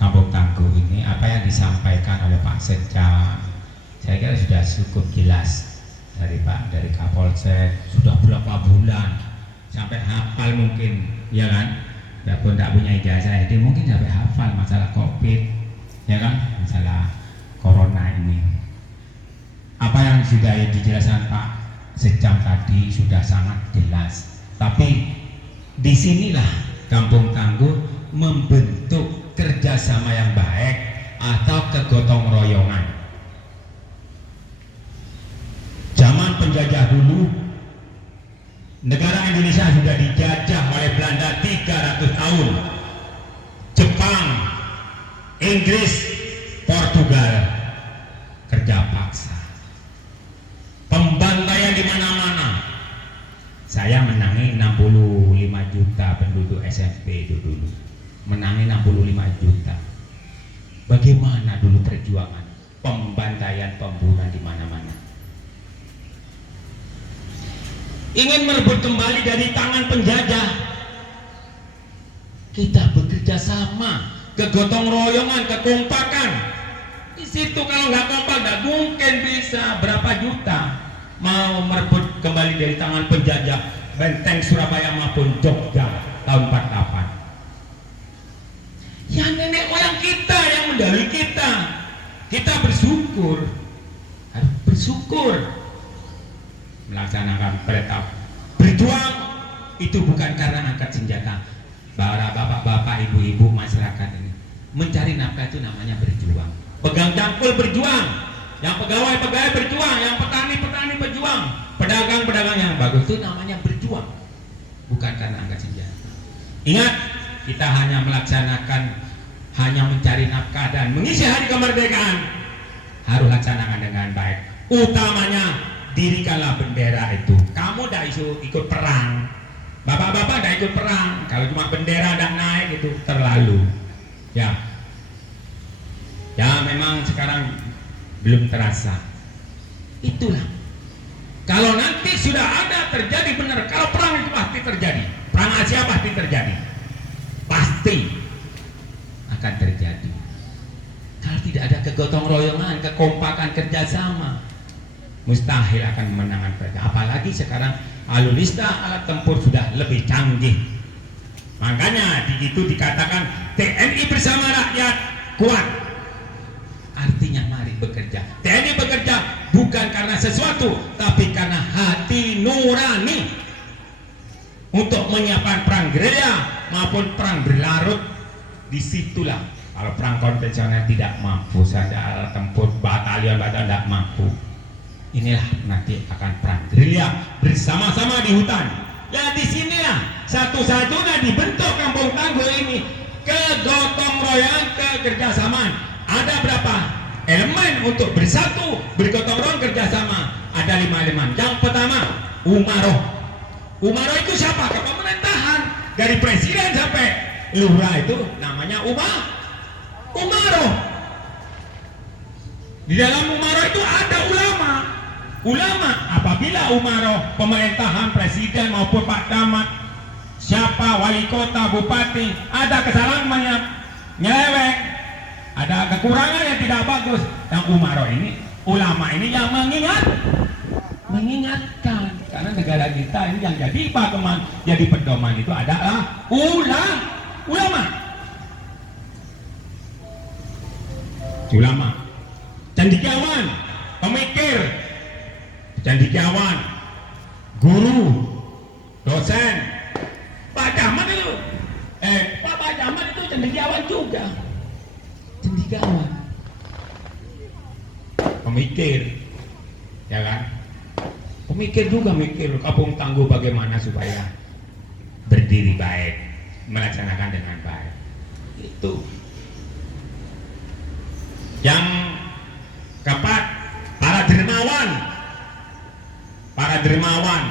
Kampung Tangguh ini apa yang disampaikan oleh Pak Sekda, saya kira sudah cukup jelas dari Kapolsek, sudah berapa bulan sampai hafal mungkin, ya kan? Walaupun tidak punya ijazah, jadi mungkin sampai hafal masalah COVID, ya kan? Masalah corona ini. Apa yang sudah dijelaskan Pak Sekda tadi sudah sangat jelas. Tapi disinilah Kampung Tangguh membentuk kerjasama yang baik atau kegotong royongan. Zaman penjajah dulu, negara Indonesia sudah dijajah oleh Belanda 300 tahun. Jepang, Inggris, Portugal, kerja paksa, pembantaian di mana-mana. Saya menangi 65 juta penduduk SMP itu dulu, menangi 65 juta. Bagaimana dulu perjuangan pembantaian, pembunuhan di mana-mana. Ingin merebut kembali dari tangan penjajah, kita bekerja sama, kegotong royongan, kekompakan. Di situ kalau nggak kompak nggak mungkin bisa. Berapa juta mau merebut kembali dari tangan penjajah benteng Surabaya maupun Jogja tahun 48. Ya nenek moyang kita yang mendahului kita. Kita bersyukur, harus bersyukur melaksanakan perintah. Berjuang itu bukan karena angkat senjata. Para bapak-bapak, ibu-ibu masyarakat ini mencari nafkah itu namanya berjuang. Pegang cangkul berjuang, yang pegawai-pegawai berjuang, yang petani-petani berjuang, pedagang-pedagang yang bagus itu namanya berjuang, bukan karena angkat senjata. Ingat, kita hanya melaksanakan, hanya mencari nafkah dan mengisi hari kemerdekaan harus laksanakan dengan baik. Utamanya dirikanlah bendera itu. Kamu tidak ikut perang, bapak-bapak tidak ikut perang. Kalau cuma bendera dan naik itu terlalu. Ya memang sekarang belum terasa. Itulah. Kalau nanti sudah ada terjadi benar, kalau perang itu pasti terjadi. Perang Asia pasti terjadi. Pasti akan terjadi. Kalau tidak ada kegotong royongan, kekompakan, kerjasama, mustahil akan memenangkan mereka. Apalagi sekarang alutsista alat tempur sudah lebih canggih. Makanya di situ dikatakan TNI bersama rakyat kuat. Artinya mari bekerja. TNI bekerja bukan karena sesuatu, tapi karena hati nurani untuk menyiapkan perang gerilya maupun perang berlarut. Disitulah kalau perang konvensional tidak mampu, saja alat tempur batalion tidak mampu. Inilah nanti akan perang gerilya bersama-sama di hutan. Ya disinilah satu-satunya dibentuk Kampung Tangguh ini, kegotong royongan, kekerjasamaan. Ada berapa elemen untuk bersatu, bergotong royong, kerjasama? Ada 5 elemen. Yang pertama, umaroh. Umaroh itu siapa? Kepemerintahan dari presiden sampai lurah itu namanya umaroh. Di dalam umaroh itu ada ulama. Ulama apabila umaroh pemerintahan presiden maupun Pak Camat, siapa wali kota, bupati, ada kesalahan nyeleweng, ada kekurangan yang tidak bagus, yang umaroh ini, ulama ini yang mengingatkan. Karena negara kita ini yang jadi pakeman, jadi pedoman itu adalah ulama. Cendekiawan, pemikir, cendekiawan, guru, dosen. Pak Camat itu, Pak Camat itu cendekiawan juga. Cendekiawan, pemikir, ya kan? Pemikir juga mikir Kampung Tangguh bagaimana supaya berdiri baik, melaksanakan dengan baik. Itu. Yang keempat, para dermawan,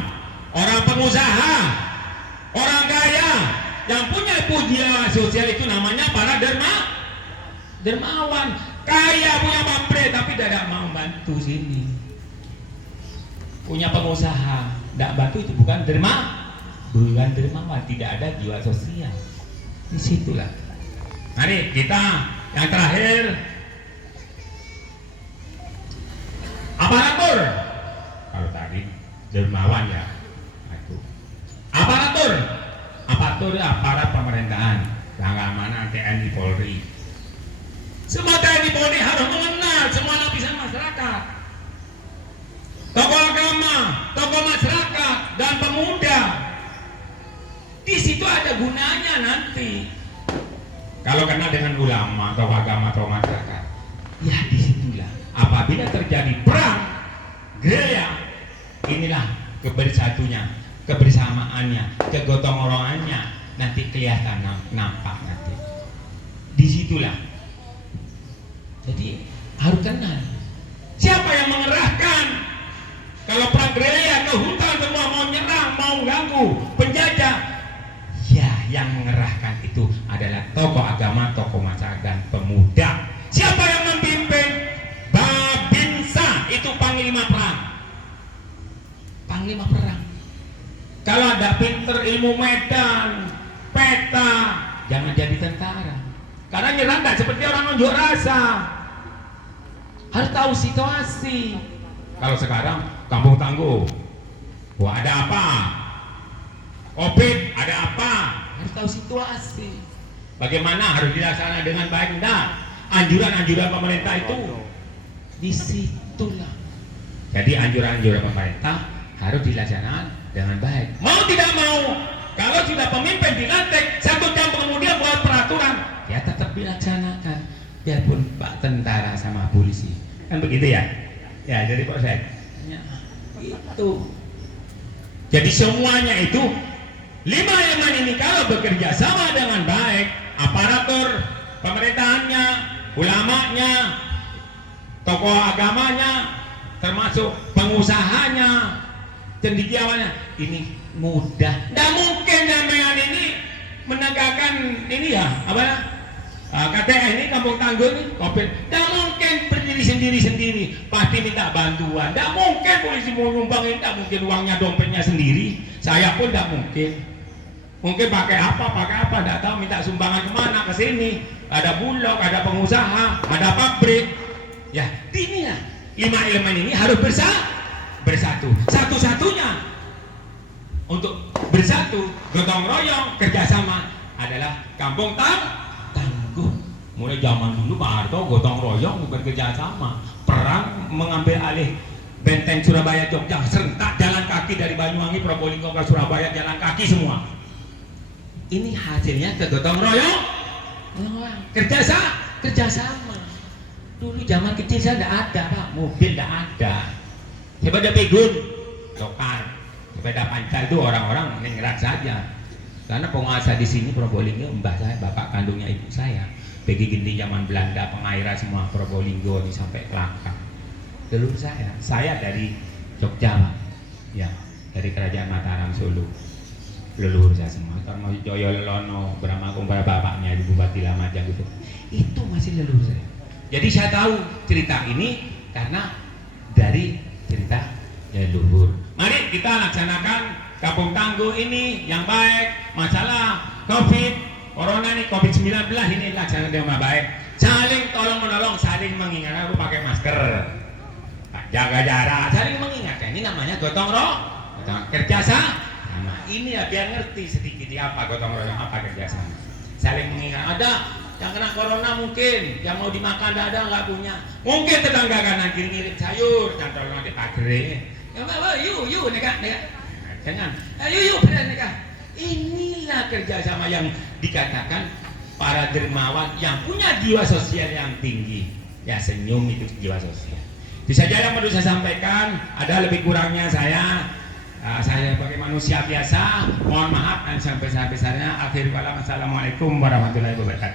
orang pengusaha, orang kaya yang punya pujian sosial itu namanya para dermawan. Kaya punya pabrik tapi tidak mau bantu sini. Punya pengusaha tidak bantu, itu bukan dermawan, tidak ada jiwa sosial. Disitulah. Mari kita Yang terakhir, aparatur. Kalau tadi dermawan ya, itu aparatur. Aparatur aparat pemerintahan, keamanan TNI Polri. Semua TNI Polri harus mengenal semua lapisan masyarakat. Tokoh agama, tokoh masyarakat, dan pemuda. Di situ ada gunanya nanti. Kalau kenal dengan ulama, tokoh agama, tokoh masyarakat, ya disitulah apabila terjadi perang, gerilya, inilah kebersatunya, kebersamaannya, kegotong royongannya nanti kelihatan, nampak nanti. Disitulah. Jadi harus kenal siapa yang mengerahkan. Kalau perang gerilya ke hutan semua mau nyerang, mau ganggu penjajah, ya yang mengerahkan itu adalah tokoh agama, tokoh masyarakat, dan pemuda. Siapa yang memimpin? Babinsa, itu panglima perang. Panglima perang. Kalau ada pinter ilmu medan, peta, jangan jadi tentara. Karena nyerang tak seperti orang unjuk rasa. Harus tahu situasi. Kalau sekarang kampung tangguh, wah ada apa? Covid ada apa? Harus tahu situasi. Bagaimana harus dilaksanakan dengan baik? Nah, anjuran-anjuran pemerintah itu disitulah. Jadi anjuran-anjuran pemerintah harus dilaksanakan dengan baik. Mau tidak mau, kalau sudah pemimpin dilantik, 1 jam kemudian buat peraturan, ya tetap dilaksanakan. Biarpun Pak tentara sama polisi, kan begitu ya? Ya jadi Pak Sek, ya, itu. Jadi semuanya itu 5 elemen ini kalau bekerja sama dengan baik, aparatur pemerintahannya, ulamanya, tokoh agamanya, termasuk pengusahanya, cendekiawannya, ini mudah. Tidak mungkin sampean ini menegakkan ini ya, apa? KTN ini kampung tangguh ini Covid. Tidak mungkin berdiri sendiri-sendiri, pasti minta bantuan. Tidak mungkin polisi mau nyumbangin, tidak mungkin uangnya dompetnya sendiri. Saya pun tidak mungkin. Mungkin pakai apa, tidak tahu, minta sumbangan kemana, ke sini. Ada bulog, ada pengusaha, ada pabrik. Ya, inilah 5 elemen ini harus bersatu. Satu-satunya untuk bersatu, gotong royong, kerjasama adalah kampung tangguh. Mulai zaman dulu Pak Harto gotong royong bekerja sama, perang mengambil alih benteng Surabaya Jogja serentak, jalan kaki dari Banyuwangi Probolinggo ke Surabaya, jalan kaki semua. Ini hasilnya kegotong royong, kerjasama. Dulu zaman kecil saya tidak ada Pak, mobil tidak ada. Sepeda pegun, lokar, sepeda pancal itu orang-orang nenggerak saja. Karena penguasa di sini Probolinggo mbah saya, bapak kandungnya ibu saya, pergi ginting zaman Belanda, pengairan semua Probolinggo ini sampai Kelakang. Leluhur saya dari Jogja Pak, ya dari Kerajaan Mataram Solo. Leluhur saya semua, karena Joyo Lelono, Brahma Kumbara bapaknya di Bupati Lumajang itu masih leluhur saya. Jadi saya tahu cerita ini karena dari cerita leluhur. Mari kita laksanakan kampung tangguh ini yang baik. Masalah Covid, Corona ini, Covid-19 ini laksanakan dengan baik. Saling tolong menolong, saling mengingatkan. Aku pakai masker, jaga jarak, saling mengingatkan. Ini namanya gotong royong, kerjasama. Ini ya biar ngerti sedikit apa gotong royong, apa kerjasama. Saling mengingat. Ada yang kena corona mungkin, yang mau dimakan ada nggak punya. Mungkin tetangga kanan kiri ngirim sayur, dan tolong dipagri. Yuk, nikah. Jangan, yuk, benar nikah. Inilah kerjasama yang dikatakan para dermawan yang punya jiwa sosial yang tinggi. Ya senyum itu jiwa sosial. Bisa saja yang perlu saya sampaikan. Ada lebih kurangnya saya sebagai manusia biasa. Mohon maaf dan sampai besarnya. Akhirul kalam. Assalamualaikum warahmatullahi wabarakatuh.